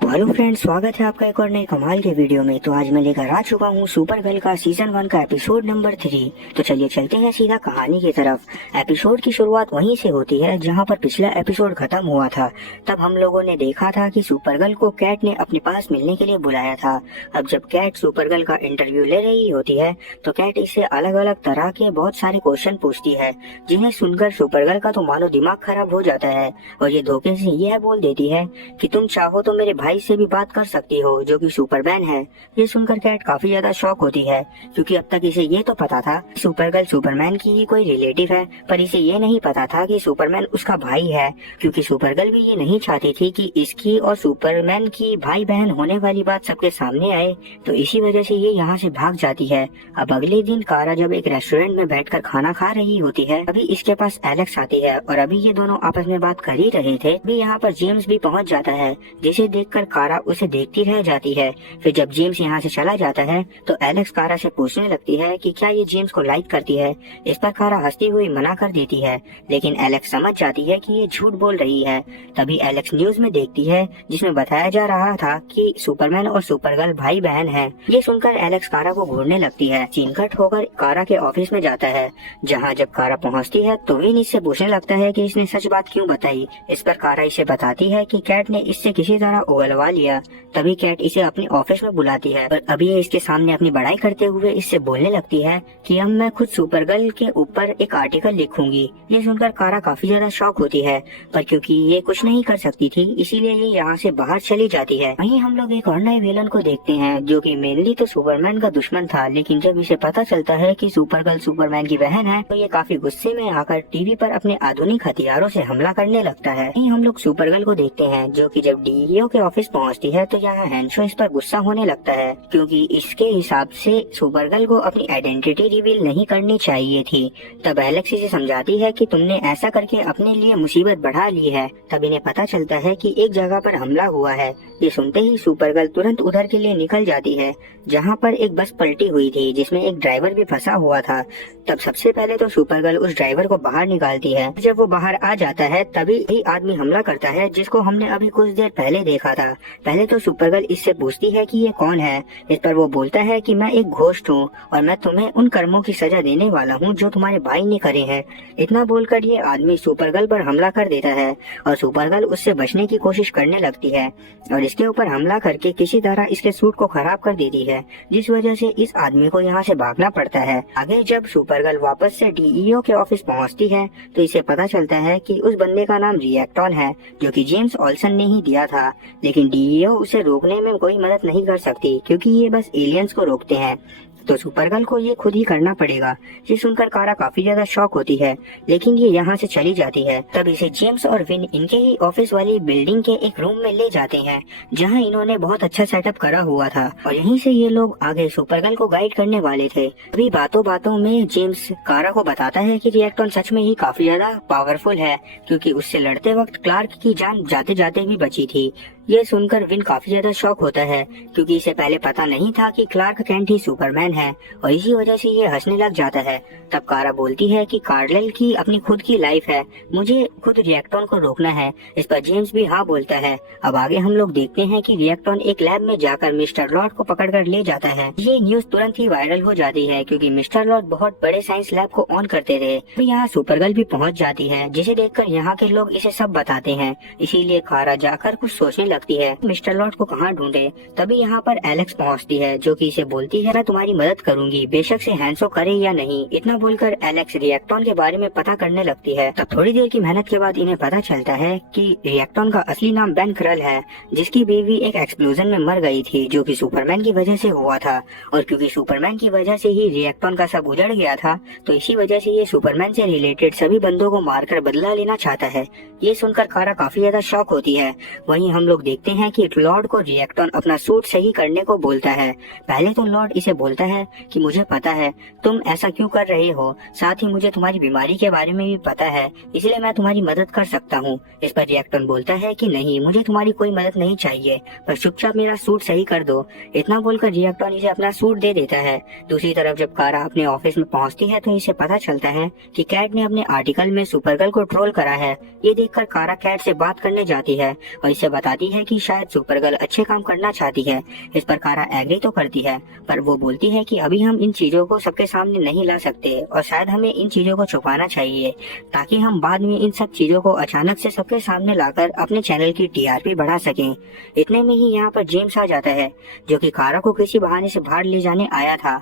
Hello friends, स्वागत है आपका एक और नए कमाल के वीडियो में। तो आज मैं लेकर आ चुका हूँ सुपर गर्ल का सीजन 1 का एपिसोड नंबर 3। तो चलिए चलते हैं सीधा कहानी की तरफ। एपिसोड की शुरुआत वहीं से होती है जहाँ पर पिछला एपिसोड खत्म हुआ था। तब हम लोगों ने देखा था कि सुपर गर्ल को कैट ने अपने पास मिलने के लिए बुलाया था। अब जब कैट सुपर गर्ल का इंटरव्यू ले रही होती है तो कैट इससे अलग अलग तरह के बहुत सारे क्वेश्चन पूछती है, जिन्हें सुनकर सुपर गर्ल का तो मानो दिमाग खराब हो जाता है और ये धोखे से यह बोल देती है कि तुम चाहो तो मेरे भाई से भी बात कर सकती हो, जो कि सुपरमैन है। ये सुनकर कैट काफी ज्यादा शॉक होती है, क्योंकि अब तक इसे ये तो पता था सुपर गर्ल सुपरमैन की ही कोई रिलेटिव है, पर इसे ये नहीं पता था कि सुपरमैन उसका भाई है। क्योंकि सुपर गर्ल भी ये नहीं चाहती थी कि इसकी और सुपरमैन की भाई बहन होने वाली बात सबके सामने आए, तो इसी वजह से ये यहाँ से भाग जाती है। अब अगले दिन कारा जब एक रेस्टोरेंट में बैठकर खाना खा रही होती है, अभी इसके पास एलेक्स आती है और अभी ये दोनों आपस में बात कर ही रहे थे। अभी यहाँ पर जेम्स भी पहुँच जाता है, जिसे देखकर कारा उसे देखती रह जाती है। फिर जब जेम्स यहाँ से चला जाता है तो एलेक्स कारा से पूछने लगती है कि क्या ये जेम्स को लाइक करती है। इस पर कारा हंसती हुई मना कर देती है, लेकिन एलेक्स समझ जाती है कि ये झूठ बोल रही है। तभी एलेक्स न्यूज में देखती है जिसमें बताया जा रहा था कि सुपरमैन और सुपरगर्ल भाई बहन है। ये सुनकर एलेक्स कारा को घूरने लगती है। सीन कट होकर कारा के ऑफिस में जाता है, जहाँ जब कारा पहुँचती है तो विन इससे पूछने लगता है कि इसने सच बात क्यों बताई। इस पर कारा इसे बताती है कि कैट ने इससे किसी तरह उगलवा लिया। तभी कैट इसे अपने ऑफिस में बुलाती है और अभी ये इसके सामने अपनी बड़ाई करते हुए इससे बोलने लगती है कि अब मैं खुद सुपरगर्ल के ऊपर एक आर्टिकल लिखूंगी। ये सुनकर कारा काफी ज्यादा शॉक होती है, पर क्योंकि ये कुछ नहीं कर सकती थी इसीलिए ये यहाँ से बाहर चली जाती है। वहीं हम लोग एक और नए विलन को देखते हैं, जो कि मेनली तो सुपरमैन का दुश्मन था, लेकिन जब इसे पता चलता है कि सुपरगर्ल सुपरमैन की बहन है तो ये काफी गुस्से में आकर टीवी पर अपने आधुनिक हथियारों से हमला करने लगता है। वहीं हम लोग सुपरगर्ल को देखते हैं, जो कि जब डीईओ के ऑफिस पहुँचती है तो यहाँ हैंशो इस पर गुस्सा होने लगता है, क्योंकि इसके हिसाब से सुपरगर्ल को अपनी आइडेंटिटी रिवील नहीं करनी चाहिए थी। तब एलेक्स इसे समझाती है कि तुमने ऐसा करके अपने लिए मुसीबत बढ़ा ली है। तब इन्हें पता चलता है कि एक जगह पर हमला हुआ है। ये सुनते ही सुपरगर्ल तुरंत उधर के लिए निकल जाती है, जहाँ पर एक बस पलटी हुई थी जिसमें एक ड्राइवर भी फंसा हुआ था। तब सबसे पहले तो सुपरगर्ल उस ड्राइवर को बाहर निकालती है। जब वो बाहर आ जाता है तभी एक आदमी हमला करता है, जिसको हमने अभी कुछ देर पहले देखा था। पहले तो सुपरगर्ल इससे पूछती है कि ये कौन है। इस पर वो बोलता है कि मैं एक घोस्ट हूँ और मैं तुम्हें उन कर्मों की सजा देने वाला हूँ जो तुम्हारे भाई ने करे हैं। इतना बोलकर ये आदमी सुपरगर्ल पर हमला कर देता है और सुपरगर्ल उससे बचने की कोशिश करने लगती है और इसके ऊपर हमला करके किसी तरह इसके सूट को खराब कर देती है, जिस वजह से इस आदमी को यहाँ से भागना पड़ता है। आगे जब सुपरगर्ल वापस से डीईओ के ऑफिस पहुँचती है तो इसे पता चलता है कि उस बंदे का नाम रिएक्टॉन है, जो कि जेम्स ऑल्सन ने ही दिया था। लेकिन डीईओ उसे रोकने में कोई मदद नहीं कर सकती, क्योंकि ये बस एलियंस को रोकते हैं, तो सुपरगर्ल को ये खुद ही करना पड़ेगा। ये सुनकर कारा काफी ज्यादा शॉक होती है, लेकिन ये यहाँ से चली जाती है। तब इसे जेम्स और विन इनके ही ऑफिस वाली बिल्डिंग के एक रूम में ले जाते हैं, जहाँ इन्होंने बहुत अच्छा सेटअप करा हुआ था और यहीं से ये लोग आगे सुपरगर्ल को गाइड करने वाले थे। अभी बातों बातों में जेम्स कारा को बताता है कि रिएक्टॉन सच में ही काफी ज्यादा पावरफुल है, क्योंकि उससे लड़ते वक्त क्लार्क की जान जाते जाते भी बची थी। ये सुनकर विन काफी ज्यादा शॉक होता है, क्योंकि इसे पहले पता नहीं था कि क्लार्क कैंट ही सुपरमैन है और इसी वजह से ये हंसने लग जाता है। तब कारा बोलती है कि कार्लेल की अपनी खुद की लाइफ है, मुझे खुद रिएक्टॉन को रोकना है। इस पर जेम्स भी हाँ बोलता है। अब आगे हम लोग देखते हैं कि रिएक्टॉन एक लैब में जाकर मिस्टर लॉर्ड को पकड़कर ले जाता है। ये न्यूज तुरंत ही वायरल हो जाती है, क्योंकि मिस्टर लॉर्ड बहुत बड़े साइंस लैब को ऑन करते थे। तो यहाँ सुपरगर्ल भी पहुँच जाती है, जिसे देखकर यहाँ के लोग इसे सब बताते हैं। इसीलिए कारा जाकर कुछ सोचने लगती है मिस्टर लॉर्ड को कहाँ ढूंढे। तभी यहाँ पर एलेक्स पहुँचती है, जो कि इसे बोलती है मैं तुम्हारी मदद करूंगी, बेशक से हैंसो करे या नहीं। इतना बोलकर एलेक्स रिएक्टॉन के बारे में पता करने लगती है। तब थोड़ी देर की मेहनत के बाद इन्हें पता चलता है कि रिएक्टॉन का असली नाम बेन क्रल है, जिसकी बीवी एक एक्सप्लोजन में मर गई थी, जो कि सुपरमैन की वजह से हुआ था। और क्योंकि सुपरमैन की वजह से ही रिएक्टॉन का सब उजड़ गया था, तो इसी वजह से ये सुपरमैन से रिलेटेड सभी बंदों को मारकर बदला लेना चाहता है। ये सुनकर कारा काफी ज्यादा शॉक होती है। वहीं हम लोग देखते हैं कि लॉर्ड को रिएक्टॉन अपना सूट सही करने को बोलता है। पहले तो लॉर्ड इसे बोलता है कि मुझे पता है तुम ऐसा क्यों कर रहे हो, साथ ही मुझे तुम्हारी बीमारी के बारे में भी पता है, इसलिए मैं तुम्हारी मदद कर सकता हूँ। इस पर रिएक्टॉन बोलता है कि नहीं, मुझे तुम्हारी कोई मदद नहीं चाहिए, पर चुपचाप मेरा सूट सही कर दो। इतना बोलकर रिएक्टॉन इसे अपना सूट दे देता है। दूसरी तरफ जब कारा अपने ऑफिस में पहुँचती है तो इसे पता चलता है कि कैट ने अपने आर्टिकल में सुपरगर्ल को ट्रोल करा है। ये देखकर कारा कैट से बात करने जाती है और इसे बताती है है कि शायद सुपरगर्ल अच्छे काम करना चाहती है। इस पर कारा एग्री तो करती है, पर वो बोलती है कि अभी हम इन चीजों को सबके सामने नहीं ला सकते और शायद हमें इन चीजों को छुपाना चाहिए ताकि हम बाद में इन सब चीजों को अचानक से सबके सामने लाकर अपने चैनल की टीआरपी बढ़ा सकें। इतने में ही यहाँ पर जेम्स आ जाता है, जो कि कारा को किसी बहाने से बाहर ले जाने आया था।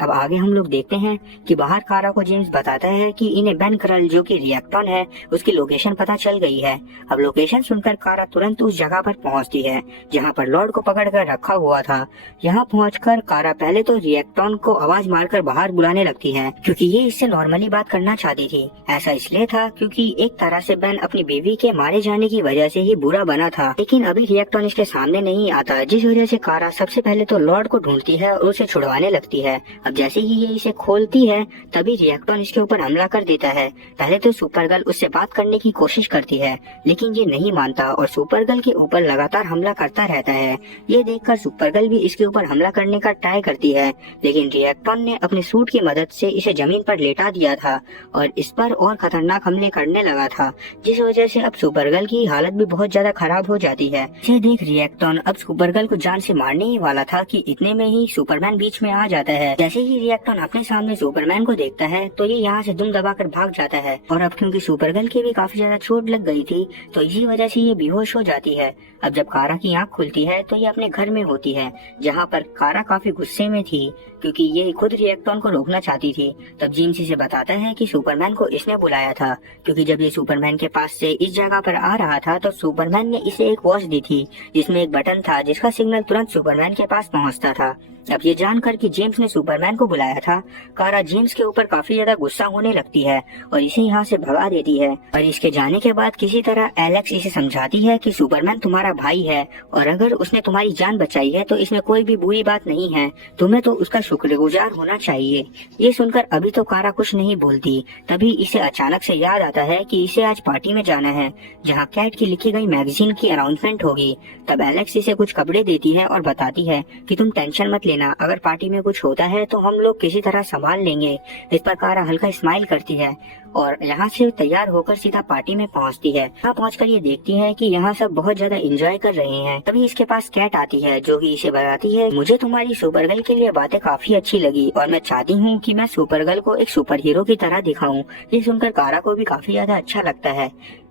अब आगे हम लोग देखते हैं कि बाहर कारा को जेम्स बताता है कि इन्हें बेन करल, जो कि रिएक्टॉन है, उसकी लोकेशन पता चल गई है। अब लोकेशन सुनकर कारा तुरंत उस जगह पर पहुंचती है जहां पर लॉर्ड को पकड़कर रखा हुआ था। यहां पहुंचकर कारा पहले तो रिएक्टॉन को आवाज मारकर बाहर बुलाने लगती है, क्योंकि ये इससे नॉर्मली बात करना चाहती थी। ऐसा इसलिए था क्योंकि एक तरह से बेन अपनी बीवी के मारे जाने की वजह से ही बुरा बना था, लेकिन अभी रिएक्टॉन इसके सामने नहीं आता, जिस वजह से कारा सबसे पहले तो लॉर्ड को ढूंढती है और उसे छुड़वाने लगती है। अब जैसे ही ये इसे खोलती है तभी रिएक्टॉन इसके ऊपर हमला कर देता है। पहले तो सुपरगर्ल उससे बात करने की कोशिश करती है, लेकिन ये नहीं मानता और सुपरगर्ल के ऊपर लगातार हमला करता रहता है। ये देखकर सुपरगर्ल भी इसके ऊपर हमला करने का ट्राई करती है, लेकिन रिएक्टॉन ने अपने सूट की मदद से इसे जमीन पर लेटा दिया था और इस पर और खतरनाक हमले करने लगा था, जिस वजह से अब सुपरगर्ल की हालत भी बहुत ज्यादा खराब हो जाती है। इसे देख रिएक्टॉन अब सुपरगर्ल को जान से मारने ही वाला था कि इतने में ही सुपरमैन बीच में आ जाता है। जैसे ही रिएक्टॉन अपने सामने सुपरमैन को देखता है तो ये यहाँ से दुम दबाकर भाग जाता है और अब क्योंकि सुपरगर्ल की भी काफी ज्यादा चोट लग गई थी तो इसी वजह से ये बेहोश हो जाती है। अब जब कारा की आंख खुलती है तो ये अपने घर में होती है, जहाँ पर कारा काफी गुस्से में थी क्योंकि ये खुद रिएक्टॉन को रोकना चाहती थी। तब जेम्स इसे बताता है कि सुपरमैन को इसने बुलाया था, क्योंकि जब ये सुपरमैन के पास से इस जगह पर आ रहा था तो सुपरमैन ने इसे एक वॉच दी थी जिसमें एक बटन था जिसका सिग्नल तुरंत सुपरमैन के पास पहुंचता था। अब ये जानकर कि जेम्स ने सुपरमैन को बुलाया था, कारा जेम्स के ऊपर काफी ज्यादा गुस्सा होने लगती है और इसे यहाँ से भगा देती है। और इसके जाने के बाद किसी तरह एलेक्स इसे समझाती है कि सुपरमैन तुम्हारा भाई है और अगर उसने तुम्हारी जान बचाई है तो इसमें कोई भी बुरी बात नहीं है, तुम्हें तो उसका शुक्रगुजार होना चाहिए। ये सुनकर अभी तो कारा कुछ नहीं बोलती, तभी इसे अचानक से याद आता है कि इसे आज पार्टी में जाना है जहाँ कैट की लिखी गई मैगजीन की अनाउंसमेंट होगी। तब एलेक्स इसे कुछ कपड़े देती है और बताती है कि तुम टेंशन मत लेना, अगर पार्टी में कुछ होता है तो हम लोग किसी तरह संभाल लेंगे। इस पर कारा हल्का स्माइल करती है और यहाँ से तैयार होकर सीधा पार्टी में पहुँचती है। यहाँ पहुँचकर ये देखती है कि यहाँ सब बहुत ज्यादा एंजॉय कर रहे हैं। तभी इसके पास कैट आती है जो कि इसे बताती है, मुझे तुम्हारी सुपरगर्ल के लिए बातें काफी अच्छी लगी और मैं चाहती हूँ कि मैं सुपरगर्ल को एक सुपर हीरो की तरह दिखाऊं। ये सुनकर कारा को भी काफी ज्यादा अच्छा लगता है।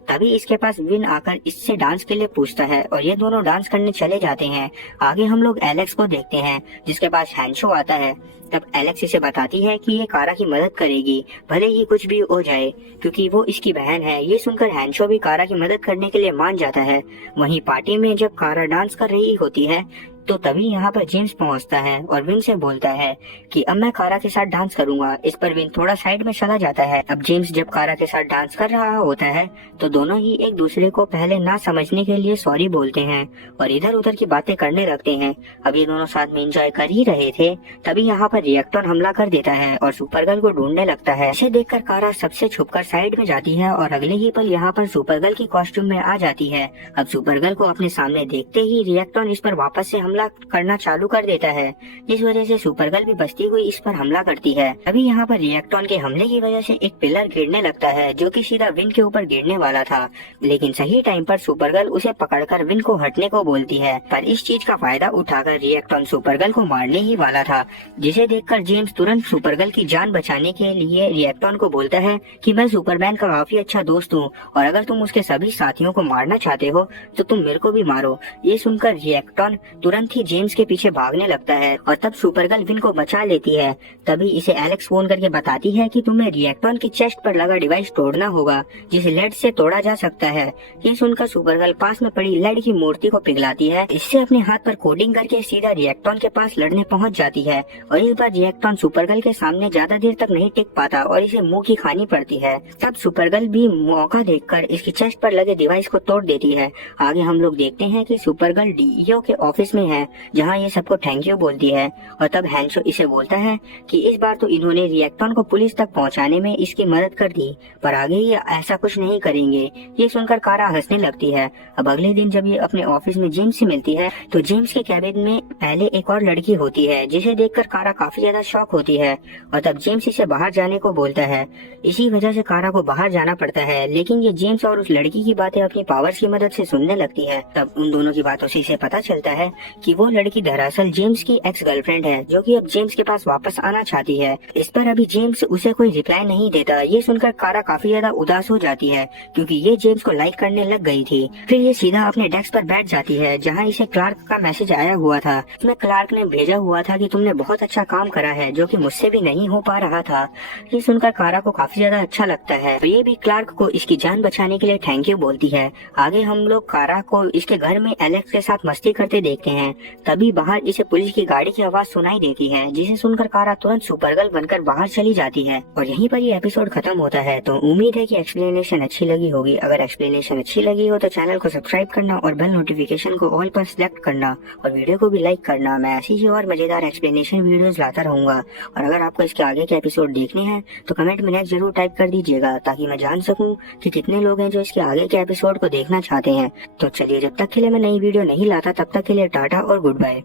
तभी इसके पास विन आकर इससे डांस के लिए पूछता है और ये दोनों डांस करने चले जाते हैं। आगे हम लोग एलेक्स को देखते हैं जिसके पास हैंशो आता है। तब एलेक्स इसे बताती है कि ये कारा की मदद करेगी भले ही कुछ भी हो जाए, क्योंकि वो इसकी बहन है। ये सुनकर हैंशो भी कारा की मदद करने के लिए मान जाता है। वहीं पार्टी में जब कारा डांस कर रही होती है तो तभी यहाँ पर जेम्स पहुंचता है और विन से बोलता है कि अब मैं कारा के साथ डांस करूंगा। इस पर विन थोड़ा साइड में चला जाता है। अब जेम्स जब कारा के साथ डांस कर रहा होता है तो दोनों ही एक दूसरे को पहले ना समझने के लिए सॉरी बोलते हैं और इधर उधर की बातें करने लगते हैं। अब ये दोनों साथ में एंजॉय कर ही रहे थे, तभी यहाँ पर रिएक्टॉन हमला कर देता है और सुपरगर्ल को ढूंढने लगता है। इसे देखकर कारा सबसे छुपकर साइड में जाती है और अगले ही पल यहाँ पर सुपरगर्ल की कॉस्ट्यूम में आ जाती है। अब सुपरगर्ल को अपने सामने देखते ही रिएक्टॉन इस पर वापस से हमला करना चालू कर देता है, जिस वजह से सुपरगर्ल भी बचती हुई इस पर हमला करती है। अभी यहाँ पर रिएक्टॉन के हमले की वजह से एक पिलर गिरने लगता है जो कि सीधा विन के ऊपर गिरने वाला था, लेकिन सही टाइम पर सुपरगर्ल उसे पकड़कर विन को हटने को बोलती है। पर इस चीज का फायदा उठाकर रिएक्टॉन सुपरगर्ल को मारने ही वाला था, जिसे देखकर जेम्स तुरंत सुपरगर्ल की जान बचाने के लिए रिएक्टॉन को बोलता है कि मैं सुपरमैन का काफी अच्छा दोस्त हूँ और अगर तुम उसके सभी साथियों को मारना चाहते हो तो तुम मेरे को भी मारो। ये सुनकर रिएक्टॉन तुरंत ही जेम्स के पीछे भागने लगता है और तब सुपरगर्ल विन को बचा लेती है। तभी इसे एलेक्स फोन करके बताती है कि तुम्हें रिएक्टॉन की चेस्ट पर लगा डिवाइस तोड़ना होगा जिसे लेड से तोड़ा जा सकता है। ये सुनकर सुपरगर्ल पास में पड़ी लेड की मूर्ति को पिघलाती है, इससे अपने हाथ पर कोडिंग करके सीधा रिएक्टॉन के पास लड़ने पहुंच जाती है और इस बार रिएक्टॉन सुपरगर्ल के सामने ज्यादा देर तक नहीं टिक पाता और इसे मुंह की खानी पड़ती है। तब सुपरगर्ल भी मौका देखकर इसकी चेस्ट पर लगे डिवाइस को तोड़ देती है। आगे हम लोग देखते हैं कि सुपरगर्ल डीईओ के ऑफिस में है हैं जहाँ ये सबको थैंक यू बोलती है। और तब हैंशो इसे बोलता है कि इस बार तो इन्होंने रिएक्टॉन को पुलिस तक पहुंचाने में इसकी मदद कर दी, पर आगे ये ऐसा कुछ नहीं करेंगे। ये सुनकर कारा हंसने लगती है। अब अगले दिन जब ये अपने ऑफिस में जेम्स से मिलती है तो जेम्स के कैबिन में पहले एक और लड़की होती है, जिसे देखकर कारा काफी ज्यादा शॉक होती है। और तब जेम्स इसे बाहर जाने को बोलता है। इसी वजह से कारा को बाहर जाना पड़ता है, लेकिन ये जेम्स और उस लड़की की बातें अपनी पावर्स की मदद से सुनने लगती है। तब उन दोनों की बातों से इसे पता चलता है कि वो लड़की दरअसल जेम्स की एक्स गर्लफ्रेंड है, जो कि अब जेम्स के पास वापस आना चाहती है। इस पर अभी जेम्स उसे कोई रिप्लाई नहीं देता। ये सुनकर कारा काफी ज्यादा उदास हो जाती है, क्योंकि ये जेम्स को लाइक करने लग गई थी। फिर ये सीधा अपने डेस्क पर बैठ जाती है, जहाँ इसे क्लार्क का मैसेज आया हुआ था। इसमें क्लार्क ने भेजा हुआ था कि तुमने बहुत अच्छा काम करा है, जो कि मुझसे भी नहीं हो पा रहा था। ये सुनकर कारा को काफी ज्यादा अच्छा लगता है। तो ये भी क्लार्क को इसकी जान बचाने के लिए थैंक यू बोलती है। आगे हम लोग कारा को इसके घर में एलेक्स के साथ मस्ती करते देखते हैं। तभी बाहर इसे पुलिस की गाड़ी की आवाज सुनाई देती है, जिसे सुनकर कारा तुरंत सुपरगर्ल बनकर बाहर चली जाती है। और यहीं पर ये एपिसोड खत्म होता है। तो उम्मीद है कि एक्सप्लेनेशन अच्छी लगी होगी। अगर एक्सप्लेनेशन अच्छी लगी हो तो चैनल को सब्सक्राइब करना और बेल नोटिफिकेशन को ऑल पर सिलेक्ट करना और वीडियो को भी लाइक करना। मैं ऐसी ही और मजेदार एक्सप्लेनेशन वीडियोस लाता रहूंगा। और अगर आपको इसके आगे के एपिसोड देखने हैं तो कमेंट में नेक्स्ट जरूर टाइप कर दीजिएगा, ताकि मैं जान सकूं कि कितने लोग हैं जो इसके आगे के एपिसोड को देखना चाहते हैं। तो चलिए, जब तक के लिए मैं नई वीडियो नहीं लाता तब तक के लिए टाटा और गुड बाय।